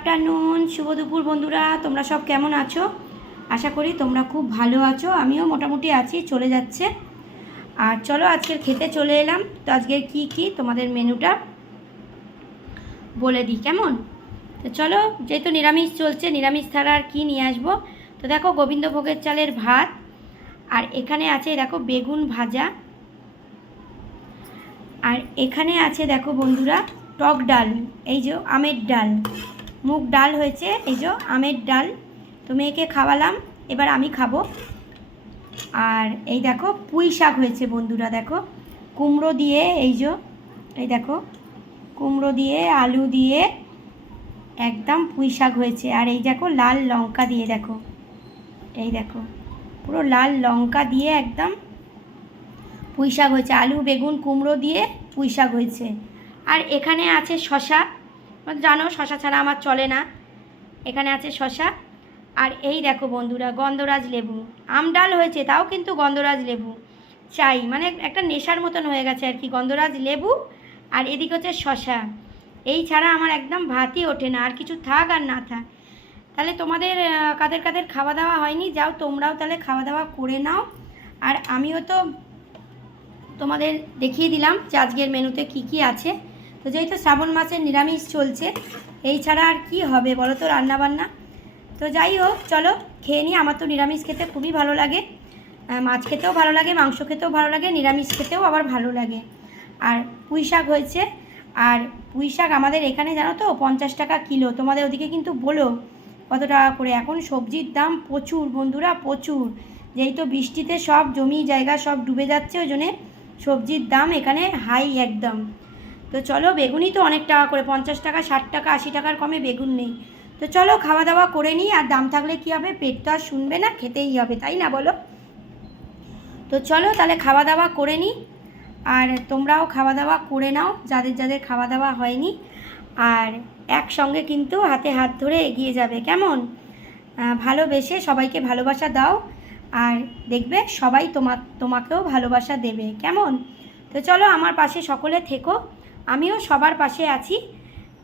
Afternoon, শুভ দুপুর বন্ধুরা। তোমরা সব কেমন আছো? আশা করি তোমরা খুব ভালো আছো। আমিও মোটামুটি আছি, চলে যাচ্ছে। আর চলো আজকের খেতে চলে এলাম। তো আজকের কি তোমাদের মেনুটা বলে দিই, কেমন? তো চলো, যেহেতু নিরামিষ চলছে, নিরামিষ ছাড়া আর কী নিয়ে আসবো। তো দেখো, গোবিন্দভোগের চালের ভাত, আর এখানে আছে দেখো বেগুন ভাজা, আর এখানে আছে দেখো বন্ধুরা টক ডাল, এই যে আমের ডাল, মুগ ডাল হয়েছে, এই যে আমের ডাল। তো মেয়েকে খাওয়ালাম, এবার আমি খাবো। আর এই দেখো পুঁই শাক হয়েছে বন্ধুরা, দেখো কুমড়ো দিয়ে, এই দেখো কুমড়ো দিয়ে আলু দিয়ে একদম পুঁই শাক হয়েছে। আর এই দেখো লাল লঙ্কা দিয়ে, দেখো এই দেখো পুরো লাল লঙ্কা দিয়ে একদম পুঁই শাক হয়েছে। আলু বেগুন কুমড়ো দিয়ে পুঁই শাক হয়েছে। আর এখানে আছে শশা, জানো শশা ছাড়া আমার চলে না। এখানে আছে শশা। আর এই দেখো বন্ধুরা গন্ধরাজ লেবু, আম ডাল হয়েছে তাও কিন্তু গন্ধরাজ লেবু চাই, মানে একটা নেশার মতন হয়ে গেছে আর কি, গন্ধরাজ লেবু। আর এদিকে হচ্ছে শশা। এই ছাড়া আমার একদম ভাতই ওঠে না, আর কিছু থাক আর না থাক। তাহলে তোমাদের কাদের কাদের খাওয়া দাওয়া হয়নি, যাও তোমরাও তাহলে খাওয়া দাওয়া করে নাও। আর আমিও তো তোমাদের দেখিয়ে দিলাম যে আজকের মেনুতে কি আছে। তো যেহেতু শ্রাবণ মাসের নিরামিষ চলছে, এই ছাড়া আর কি হবে বলো তো রান্নাবান্না। তো যাই হোক, চলো খেয়ে নিই। আমার তো নিরামিষ খেতে খুবই ভালো লাগে, মাছ খেতেও ভালো লাগে, মাংস খেতেও ভালো লাগে, নিরামিষ খেতেও আবার ভালো লাগে। আর পুঁই শাক হয়েছে। আর পুঁই শাক আমাদের এখানে জানো তো 50 টাকা কিলো। তোমাদের ওদিকে কিন্তু বলো কত টাকা করে। এখন সবজির দাম প্রচুর বন্ধুরা, প্রচুর। যেহেতু বৃষ্টিতে সব জমি জায়গা সব ডুবে যাচ্ছে, ওই জন্যে সবজির দাম এখানে হাই একদম। তো চলো, বেগুনই তো অনেক টাকা করে, 50 টাকা 60 টাকা 80 টাকার কমে বেগুন নেই। তো চলো খাওয়া দাওয়া করে নিই। আর দাম থাকলে কী হবে, পেট তো আর শুনবে না, খেতেই হবে, তাই না বলো? তো চলো তাহলে খাওয়া দাওয়া করে নিই। আর তোমরাও খাওয়া দাওয়া করে নাও, যাদের যাদের খাওয়া দাওয়া হয়নি। আর একসঙ্গে কিন্তু হাতে হাত ধরে এগিয়ে যাবে, কেমন? ভালোবেসে সবাইকে ভালোবাসা দাও, আর দেখবে সবাই তোমাকেও ভালোবাসা দেবে, কেমন? তো চলো আমার পাশে সকলে থেকো, আমিও সবার পাশে আছি।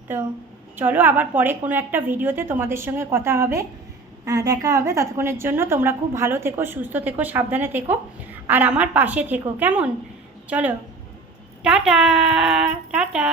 তো চলো আবার পরে কোনো একটা ভিডিওতে তোমাদের সঙ্গে কথা হবে, দেখা হবে। ততক্ষণের জন্য তোমরা খুব ভালো থেকো, সুস্থ থেকো, সাবধানে থেকো, আর আমার পাশে থেকো, কেমন? চলো, টাটা টাটা।